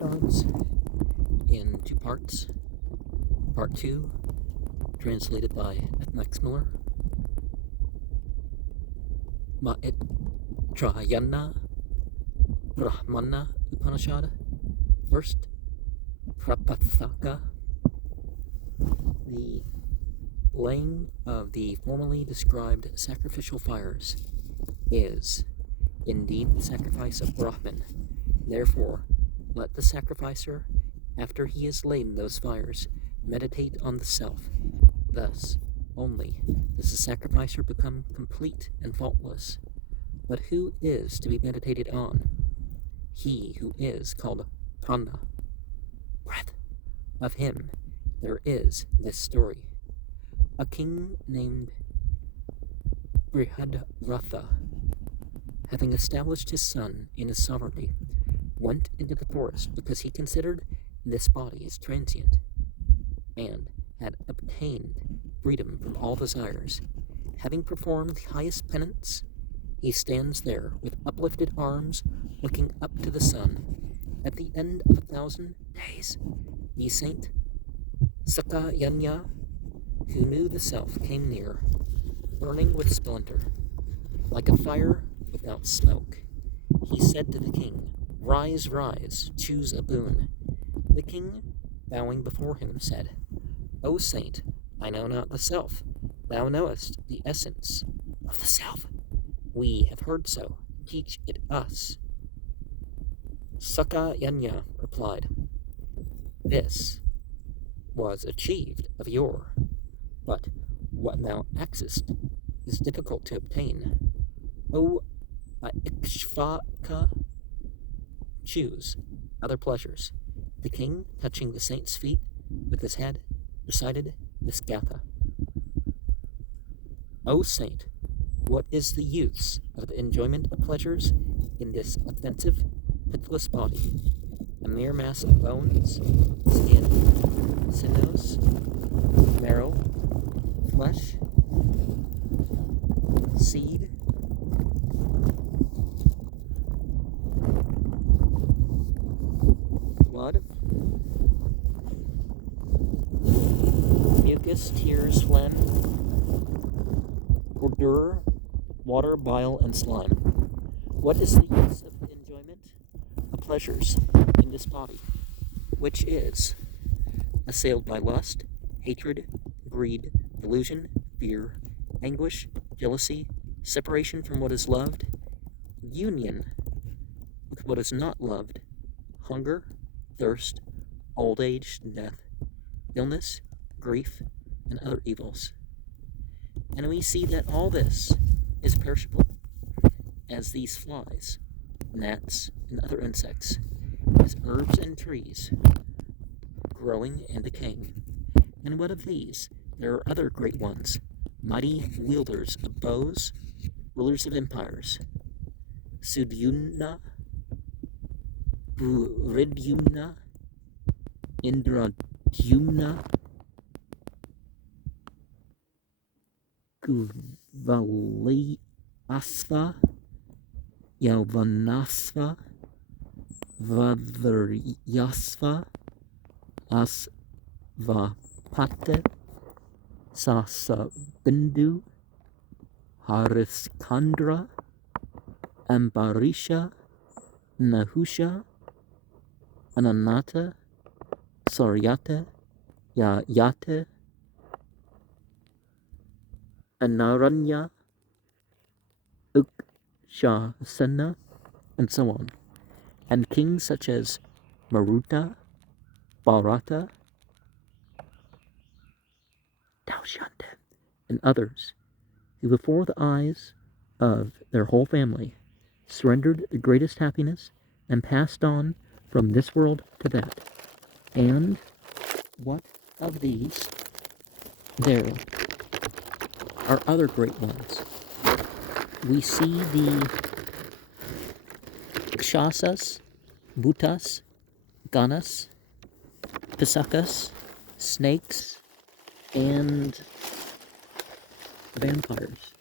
Upanishads in two parts. Part 2, translated by Muller. Maitrayana Brahmana Upanishad. First, Prapathaka, the laying of the formerly described sacrificial fires is indeed the sacrifice of Brahman. Therefore, let the sacrificer, after he has laid those fires, meditate on the self. Thus only does the sacrificer become complete and faultless. But who is to be meditated on? He who is called Prana, breath. Of him there is this story. A king named Brihadratha, having established his son in his sovereignty, went into the forest because he considered this body as transient, and had obtained freedom from all desires. Having performed the highest penance, he stands there with uplifted arms, looking up to the sun. At the end of 1,000 days, the saint Sakayanya, who knew the self, came near, burning with splendor, like a fire without smoke. He said to the king, "Rise, rise, choose a boon." The king, bowing before him, said, "O saint, I know not the self. Thou knowest the essence of the self. We have heard so. Teach it us." Sakayanya replied, "This was achieved of yore, but what thou askest is difficult to obtain. O Ikshvaka, choose other pleasures." The king, touching the saint's feet with his head, recited this gatha. "O saint, what is the use of the enjoyment of pleasures in this offensive, pitiless body, a mere mass of bones, skin, sinews, marrow, flesh, seed, blood, mucus, tears, phlegm, ordure, water, bile, and slime? What is the use of the enjoyment of pleasures in this body, which is assailed by lust, hatred, greed, delusion, fear, anguish, jealousy, separation from what is loved, union with what is not loved, hunger, thirst, old age, death, illness, grief, and other evils? And we see that all this is perishable, as these flies, gnats, and other insects, as herbs and trees, growing and decaying. And what of these? There are other great ones, mighty wielders of bows, rulers of empires, Sudyumna, Vridyumna, Indradyumna, Kuvalasva, Yauvanasva, Vadvaryasva, Asvapate, Sasabindu, Hariskandra, Ambarisha, Nahusha, Ananata, Saryata, Yayate, Anaranya, Ukshasana, and so on. And kings such as Maruta, Bharata, Daushanta, and others, who before the eyes of their whole family surrendered the greatest happiness and passed on from this world to that. And what of these? There are other great ones. We see the Kshasas, Bhutas, Ganas, Pisakas, snakes, and vampires.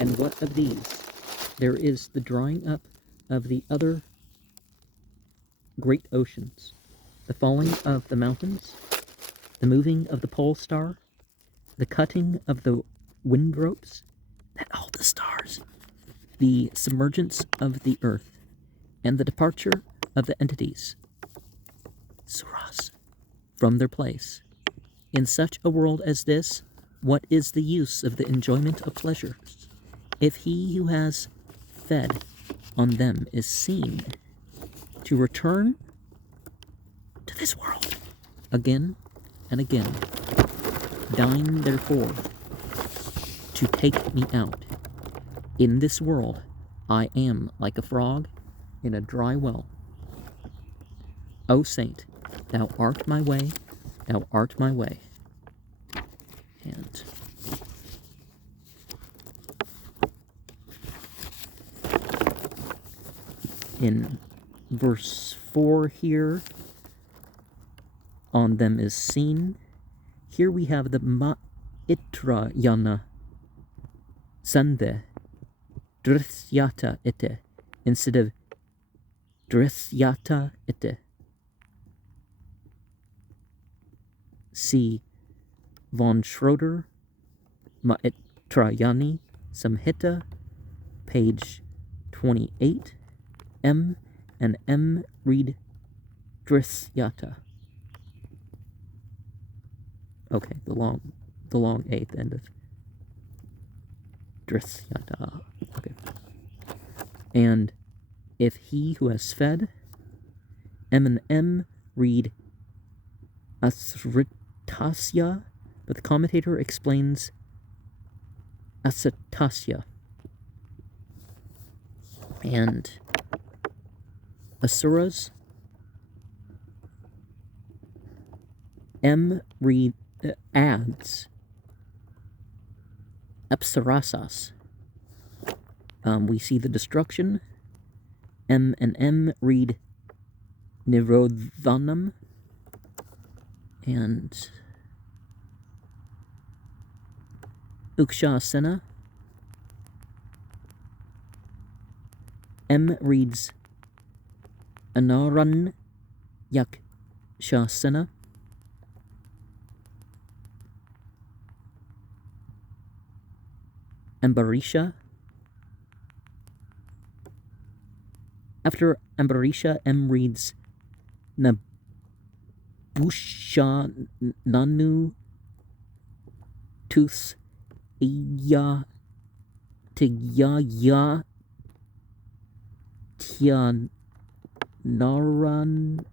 And what of these? There is the drying up of the other great oceans, the falling of the mountains, the moving of the pole star, the cutting of the wind ropes that hold the stars, the submergence of the earth, and the departure of the entities, suras, from their place. In such a world as this, what is the use of the enjoyment of pleasures, if he who has fed on them is seen to return to this world again and again? Deign therefore to take me out. In this world I am like a frog in a dry well. O saint, thou art my way, thou art my way. And in verse 4 here, on them is seen. Here we have the Maitrayana Sandhe Drishyata ite instead of Drishyata ite. See von Schroeder, Maitrayani Samhita, page 28. M and M read Drishyata. Okay, the long eighth end of Drishyata. Okay. And if he who has fed, M and M read Asritasya, but the commentator explains Asatasya. And Asuras, M adds Apsarasas. We see the destruction. M and M read Nirodhanam. And Ukshasena. M reads Anaran Yakshasena. Ambarisha. After Ambarisha, M reads Nabusha Nanu Tus Iya Tigya Tian Naran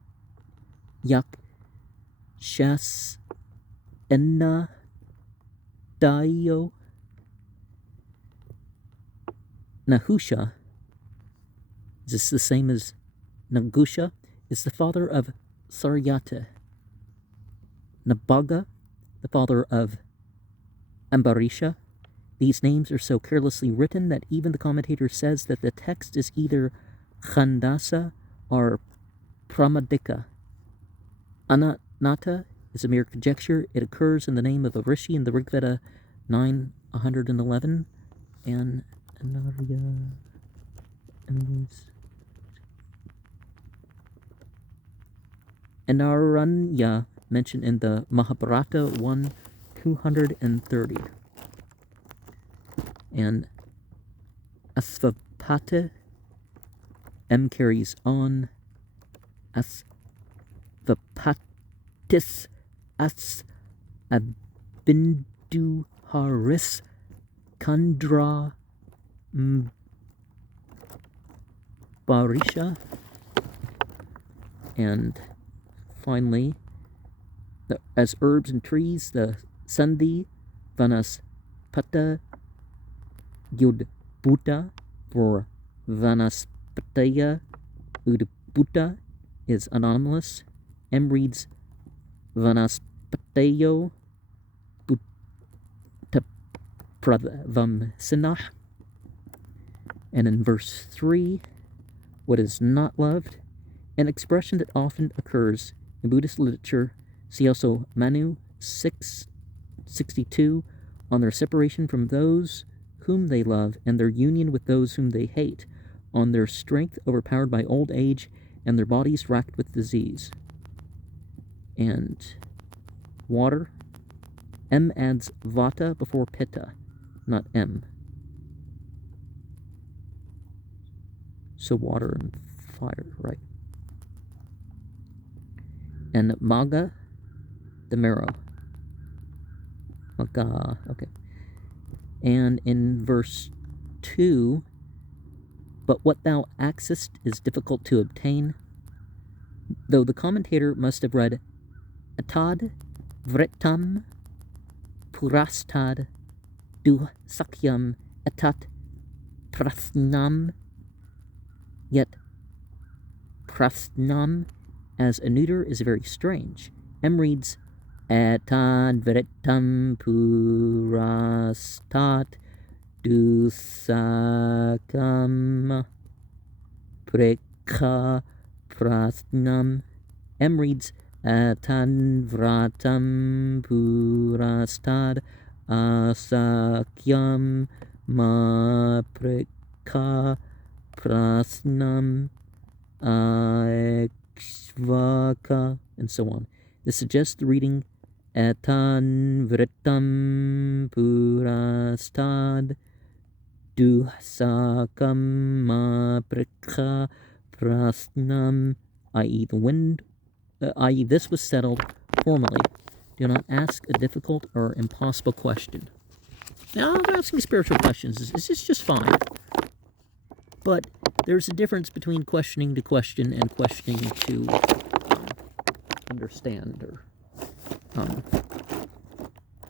Yakshas Enna Dayo. Nahusha, is this the same as Nagusha? Is the father of Saryata. Nabaga, the father of Ambarisha. These names are so carelessly written that even the commentator says that the text is either Khandasa or Pramadika. Ananta is a mere conjecture. It occurs in the name of a rishi in the Rigveda 9:111, and Anarya, Anaranya mentioned in the Mahabharata 1:230. And Asvapata, M carries on. Asvapatis as Abindu Haris Kandra Barisha. And finally, as herbs and trees, the Sandhi Vanaspata Yudbuta for Vanaspataya Udbuta is anomalous. M reads Vanaspatayo Pravam Sinah. And in verse 3, what is not loved, an expression that often occurs in Buddhist literature. See also Manu 6:62 on their separation from those whom they love and their union with those whom they hate, on their strength overpowered by old age and their bodies racked with disease. And water, M adds vata before pitta, not M. So water and fire, right? And maga, the marrow. Maga, okay. And in verse 2, but what thou askest is difficult to obtain, though the commentator must have read atad vritam purastad du sakyam etat prasnam, yet prasnam as a neuter is very strange. M reads atad vritam purastat du sakam prekha prasnam. M reads atan vratam purastad asakyam ma prekha prasnam aikshvaka, and so on. This suggests the reading atan vritam purastad du sakam ma prekha prasnam, i.e. the wind, i.e. this was settled formally. Do not ask a difficult or impossible question. Now, asking spiritual questions is just fine. But there's a difference between questioning to question and questioning to understand or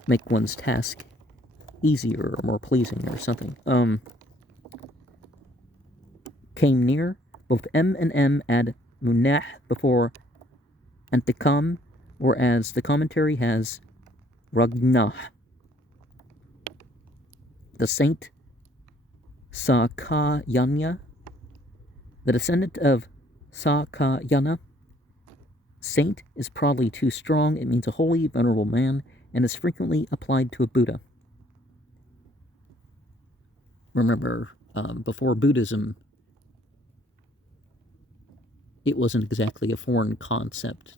make one's task easier or more pleasing or something. Came near. Both M and M add munah before antikam, whereas the commentary has ragnah. The saint Sakayana, the descendant of Sakayana. Saint is probably too strong. It means a holy, venerable man, and is frequently applied to a Buddha. Remember, before Buddhism, it wasn't exactly a foreign concept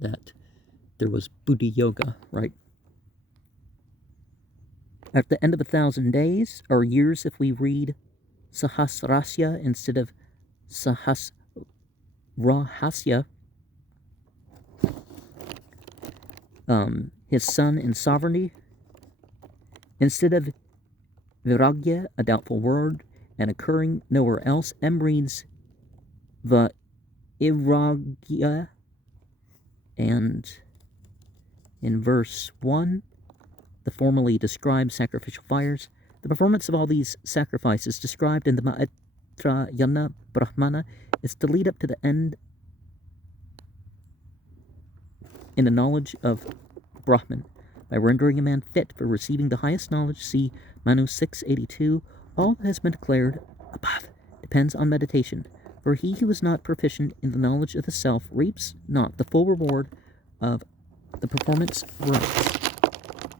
that there was Buddha yoga, right? At the end of 1,000 days, or years if we read Sahasrasya instead of Sahasrahasya, his son in sovereignty, instead of viragya, a doubtful word, and occurring nowhere else, M reads the iragya, and in verse 1, the formally described sacrificial fires. The performance of all these sacrifices described in the Maitrayana Brahmana is to lead up to the end in the knowledge of Brahman. By rendering a man fit for receiving the highest knowledge, see Manu 682, all that has been declared above depends on meditation. For he who is not proficient in the knowledge of the self reaps not the full reward of the performance of rites.